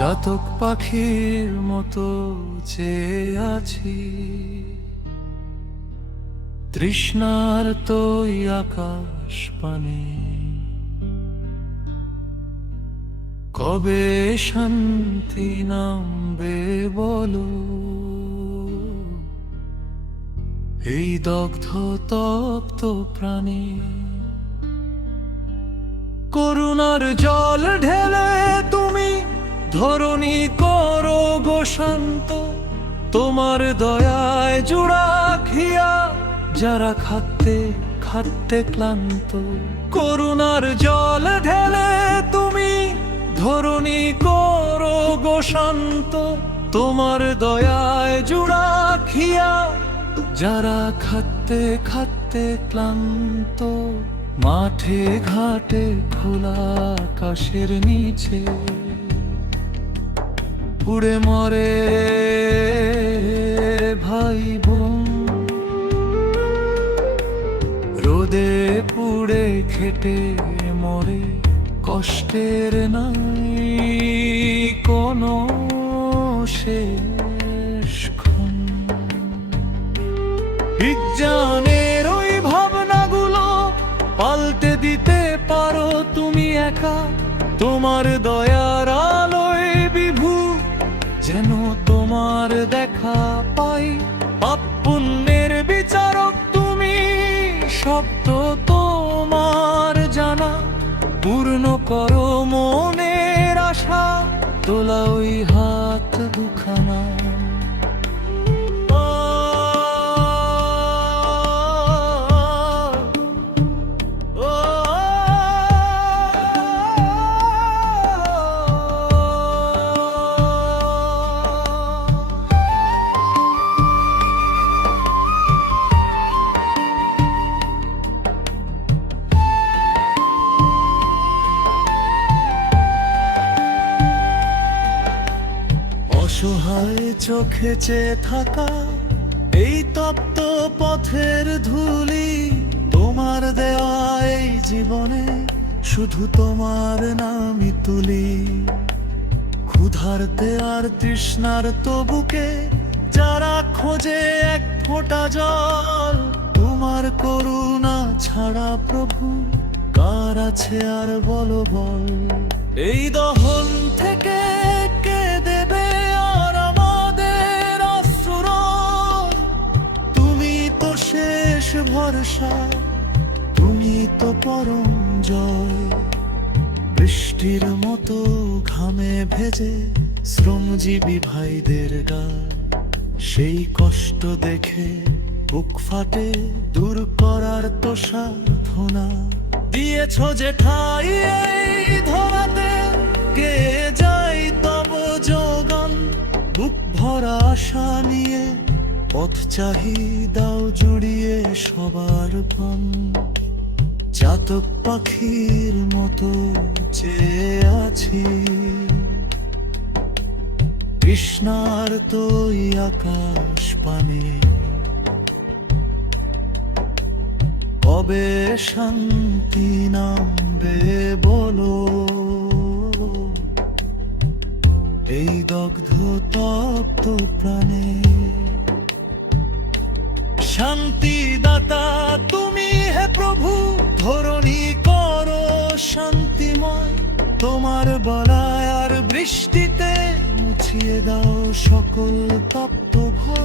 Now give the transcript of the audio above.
চাতক পাখির মতো চেয়ে আছি, তৃষ্ণার তোই আকাশ পানে। কবে শান্তি নামবে বলো, এই দগ্ধ তপ্ত প্রাণে। করুণার জল ঢেলে তুমি ধরণী করো গো শান্ত, তোমার দয়ায় জুড়া খিয়া যারা খাতে খাতে ক্লান্ত। করুণার জল ঢেলে তুমি ধরণী করো গো শান্ত, তোমার দয়ায় জুড়া খিয়া যারা খাতে খাতে ক্লান্ত। মাঠে ঘাটে খোলা আকাশের নিচে পুড়ে মরে ভাই বোন, রোদে পুড়ে খেটে মরে, কষ্টের নাই কোনো শেষক্ষণ। বিজ্ঞানের ওই ভাবনাগুলো পাল্টে দিতে পারো তুমি একা, তোমার দয়ার আলোয় বিভু যেন তোমার দেখা পাই। পাপ পুণ্যের বিচারক তুমি, শব্দ তোমার জানা, পূর্ণ করো মনের আশা, তোলা ওই হাত দুখানা। অসহায় চোখে চেয়ে থাকা এই তপ্ত পথের ধুলি, তোমার দেওয়া এই জীবনে শুধু তোমার নামই তুলি। ক্ষুধার্তে আর তৃষ্ণার তবুকে যারা খোঁজে এক ফোঁটা জল, তোমার করুণা ছাড়া প্রভু কার আছে আর বলো বল। এই দহন থেকে কে দেবে আর আমাদের আশ্রয়, তুমি তো শেষ ভরসা, তুমি তো পরম জয়। বৃষ্টির মতো ঘামে ভেজে শ্রমজীবী ভাইদের গায়, সেই কষ্ট দেখে বুক ফাটে, দূর করার তো সাধনা দিয়েছ যে ঠাই এই ধরাতে, কে যাই তব যোগান। বুক ভরা আশা নিয়ে পথ চাহি দাও জুড়িয়ে সবার প্রাণ। চাতক পাখির মতো চেয়ে আছি, তৃষ্ণার তোই আকাশ পানে। কবে শান্তি নামবে বলো, এই দগ্ধ তপ্ত প্রাণে। শান্তি দাতা তুমি হে প্রভু, ধরণী করো শান্তিময়। তোমার বলায় আর বৃষ্টিতে মুছিয়ে দাও সকল তপ্ত ভয়।